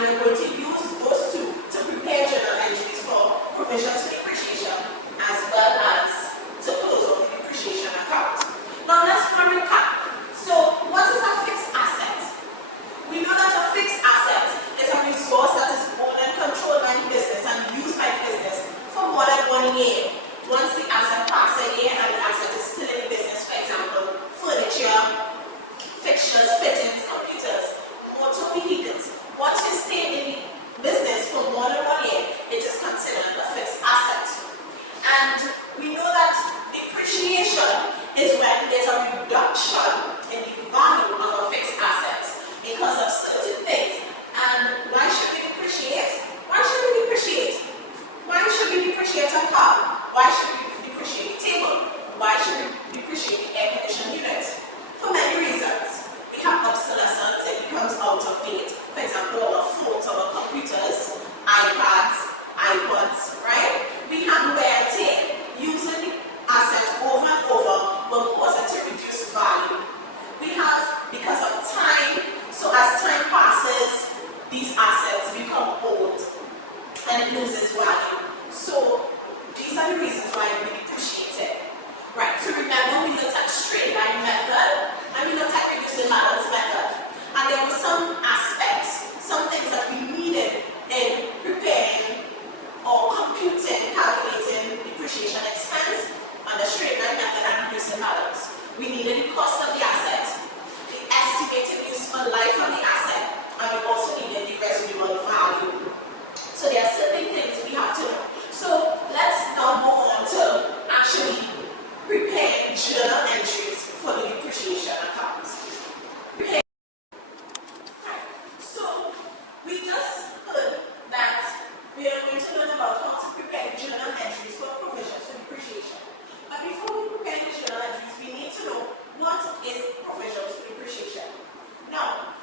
And we're going to use those two to prepare journal entries for provisions for depreciation as well as to close out the depreciation account. Now let's recap. So what is a fixed asset? We know that a fixed asset is a resource that is owned and controlled by the business and used by the business for more than 1 year. Once the asset passes a year and the asset is still in the business, for example, furniture, fixtures, fittings, computers, motor vehicles. Once you stay in the business for more than 1 year, it is considered a fixed asset. And we know that depreciation is when there's a reduction in the value of a fixed asset because of certain things. And why should we depreciate? Why should we depreciate? Why should we depreciate a car? Why should we depreciate a table? Why should we depreciate the air conditioning unit? For many reasons. We have obsolescence, it becomes out of date. For example, our phones, our computers, iPads, iPods, right? We have wear and tear. Using the asset over and over will cause it to reduce value. We have, because of time, so as time passes, these assets become old and it loses value. So these are the reasons why we depreciate it. Right, so remember we looked at straight line method and we looked at reducing balance method. And there were some aspects, some things that we needed in preparing or computing, calculating depreciation expense on the straight line method and reducing balance. We needed the cost of the asset, the estimated useful life of the asset, and we also needed the residual value. So there are certain things we have to know. So let's now go on to actually preparing journal entries for the depreciation account. So we just heard that we are going to learn about how to prepare journal entries for provisions for depreciation. But before we prepare the journal entries, we need to know what is provisions for depreciation. Now,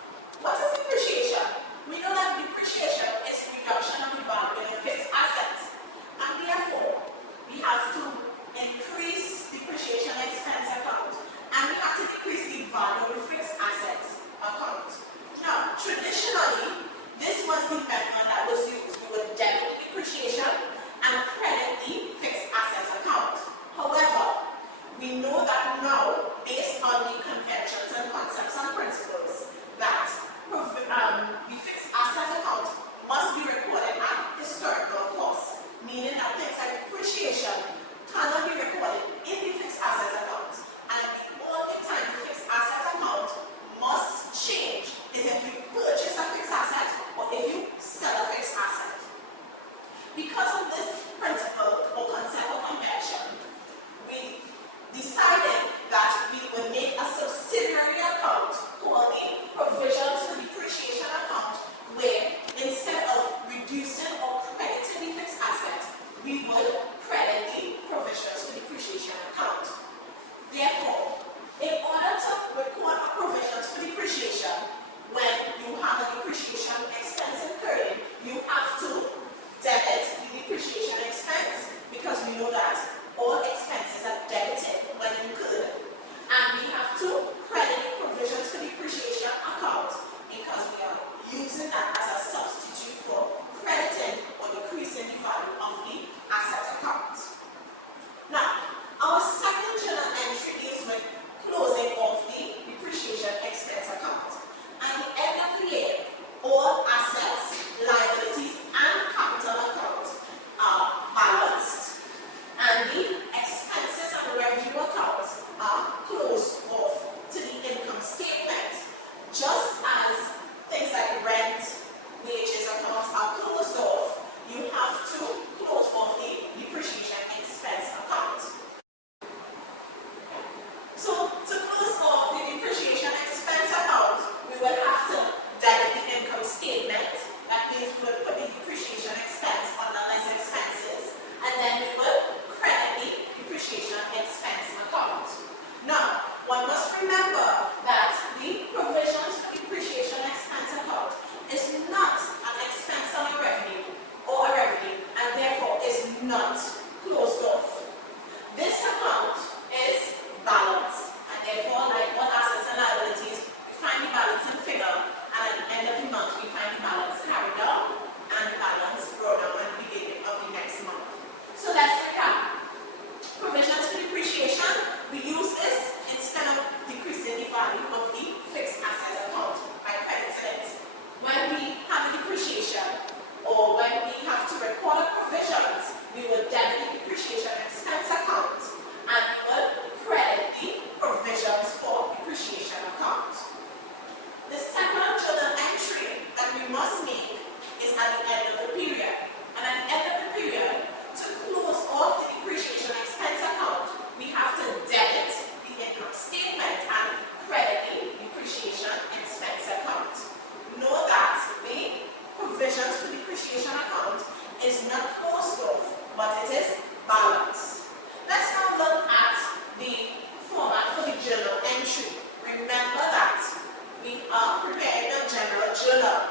preparing a general journal.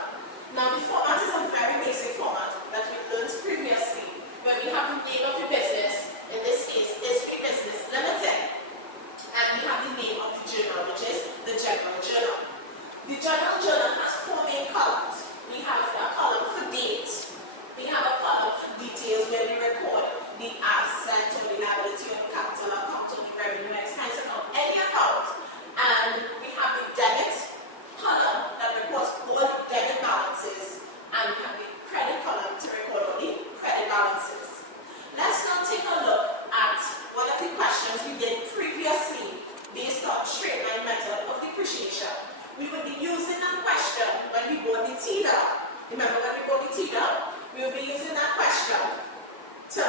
Now the format is a very basic format that we learned previously, where we have the name of the business, in this case, History Business Limited, and we have the name of the journal, which is the general journal. The general journal has four main columns. We have a column for date, we have a column for details where we record the asset or the liability or the capital account or the revenue expense account, any account, and we have the debit column that records all debit balances, and we have the credit column to record all the credit balances. Let's now take a look at one of the questions we did previously based on straight line method of depreciation. We will be using that question when we bought the TDA. Remember when we bought the TDA? We will be using that question to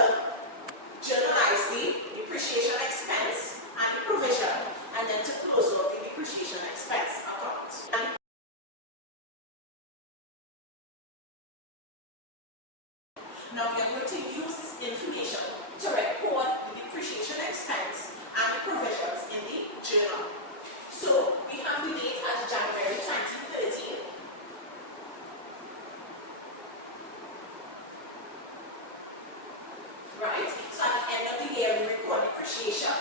journalize the depreciation expense and the provision, and then to close out the depreciation expense account. Now we are going to use this information to record the depreciation expense and the provisions in the journal. So we have the date as January 2013. Right? So at the end of the year we record depreciation.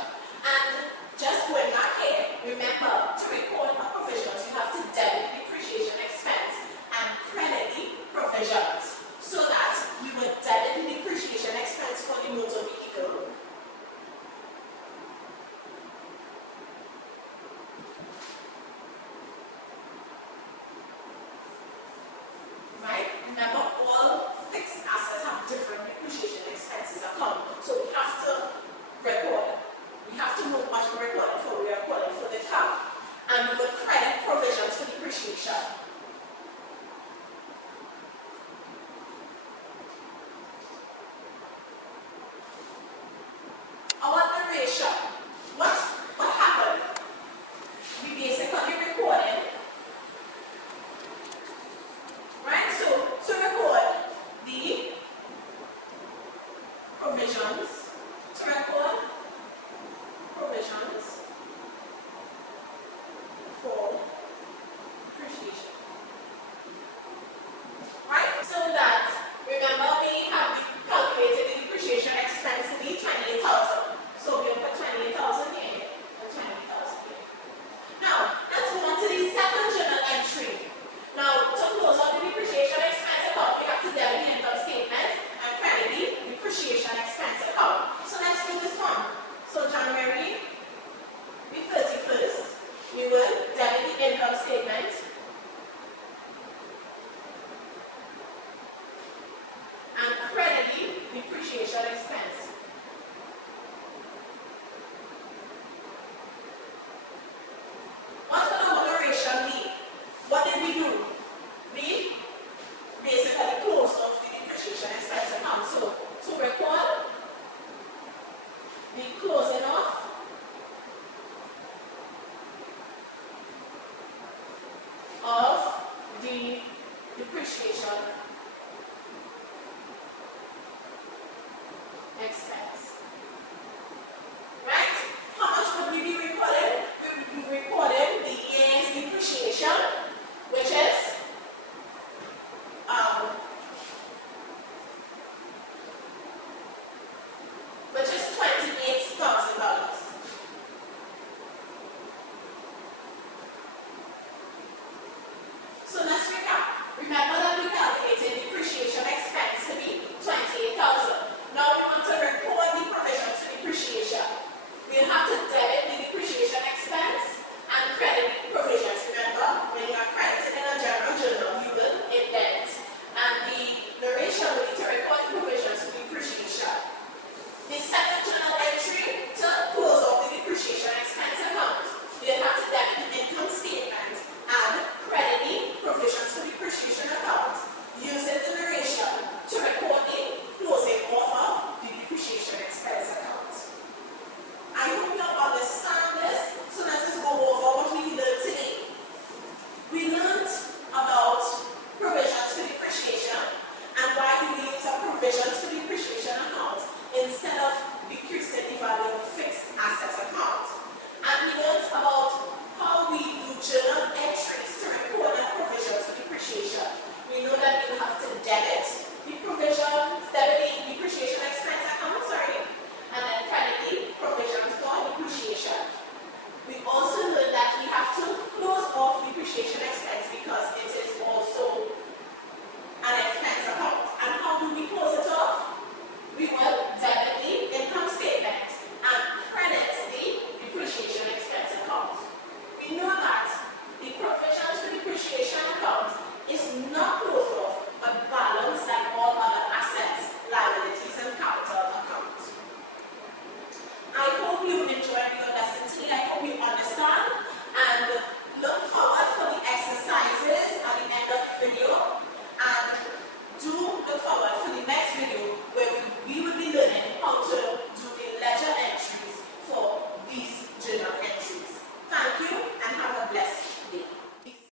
And just going back here, remember to record our provisions, you have to debit the depreciation expense and credit the provisions, so that we would debit the depreciation expense for the motor vehicle. Right? Remember, all fixed assets have different depreciation expenses account. So we have to record. We have to know what we're recording for. We are recording for the car. And we will credit provisions for depreciation. Our narration. What happened? We basically recorded. Right? So to record the provisions, for depreciation. Right? So that, remember, we have calculated the depreciation expense to be 28,000. So we will put 28,000 here and 20,000 here. Now, let's move on to the second journal entry. Now, to close out the depreciation expense account, we have to debit the income statement and credit the depreciation expense account. So let's do this one. So January the 31st, we will debit the income statement and credit the depreciation expense. What will our narration be? What did we do? We basically closed off the depreciation expense account. So to record the closing off of the depreciation